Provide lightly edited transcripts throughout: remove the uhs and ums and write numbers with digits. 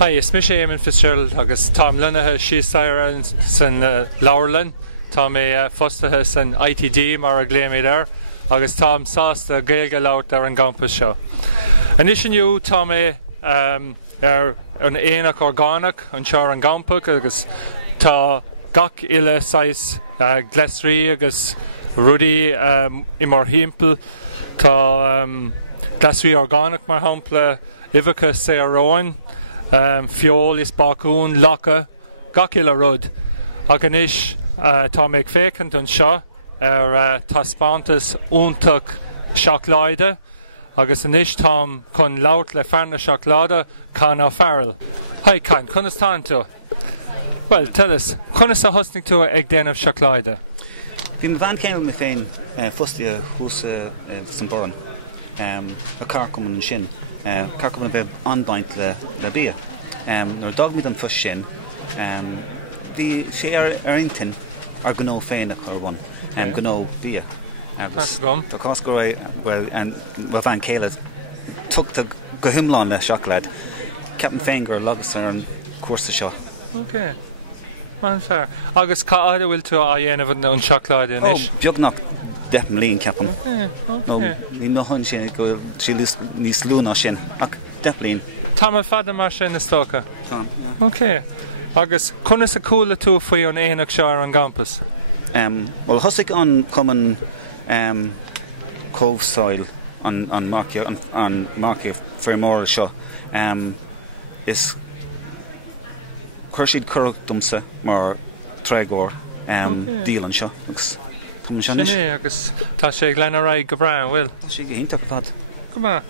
Hi, is mis Eamonn Fitzgerald agus Tom Lunathe síosaire san Laurelin. Tom fostathe san ITD mar a gléimi there. Agus Tom sásta gaeilge labhart ar an campus seo. Anis aniu Tom an éanach orgánach an seár an campus agus tá gach ile sais glasrí agus rudí I mar himple tá glasrí orgánach mar hampla ivacha sé aráin fiol is bacún lacha gach ile rud ag anis tá méid fécant an seo taspántas úntach seachláide agus anis tám chun labhart le fearna seachláide can á fearil. Hi Can, chunas tá tú? Well, tell us, chunas a hosning tú ag déanamh seachláide? Bhí me bhain céil me féin fustia húsa san boran a carcumann sin carcumann a bheith anbaint le bia. Nuair dogmid an fus sin bhí sé ar intin ar gnó féinach ar bhain gnó bia. Agus tá cásco well bhain céile tugta go himláin le seachláid ceapan féin gur lagus ar an cuasa seo. Okay. Man fair. Agus cá áide bhfuil tú a dhéanamh an seachláide inis? Beagnach deapan líon ceapan. No, ní nóhann sin go sí níos lúna sin ach deaplín. Tá mar fada mar sin na stócha? Tá. Okay. Agus chunas a cúla tú faoi an éanach seo ar an campus? Well, thosaigh an cumann cóhsáil an marcia fearmóra seo is chuir siad curachtamsa mar tréagóir díal an seo agus tá sin is. Agus tá sé glenarráid go bhreá bhfuil? Tá sí go hinnta go fad. Cumá.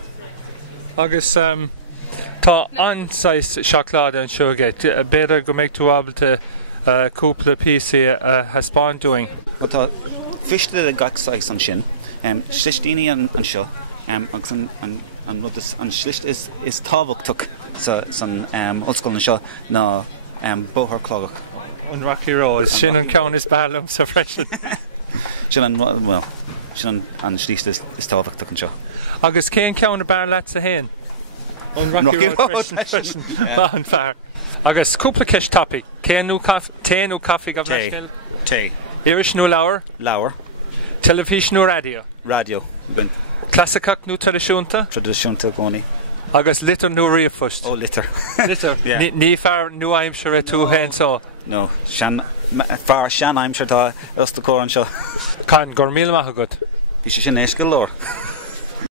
Agus tá anáis seachláide an seoge beidir go méid tú ábalta Cupla Ceist haspáin doing. Well, tá fichte le gachsáis an sin slistíine an seo agus an slist is tábhachtach san ollscoil an seo ná bóthar clogach. An Rocky Road, sin an ceann is bailm sa freisin. Sin an slist is tábhachtach an seo. Agus cén ceann a bear leat sa héin? An Rocky Road freisin. An fear. Agus Cupla Ceist topic. Céanú caffi go bhneistil? Té. Iris nó leabhar? Leabhar. Televíis nó radio? Radio. Clasicach nó tradiisiúnta? Tradiisiúnta gcónaí. Agus litir nó riamhfust? Ó, litir. Litir? Ní fear nó aimsire tú hen só? No, fear sean aimsire tá os do cór an seo. Can gur míle maith agat? Bhí sé sin éisce lór.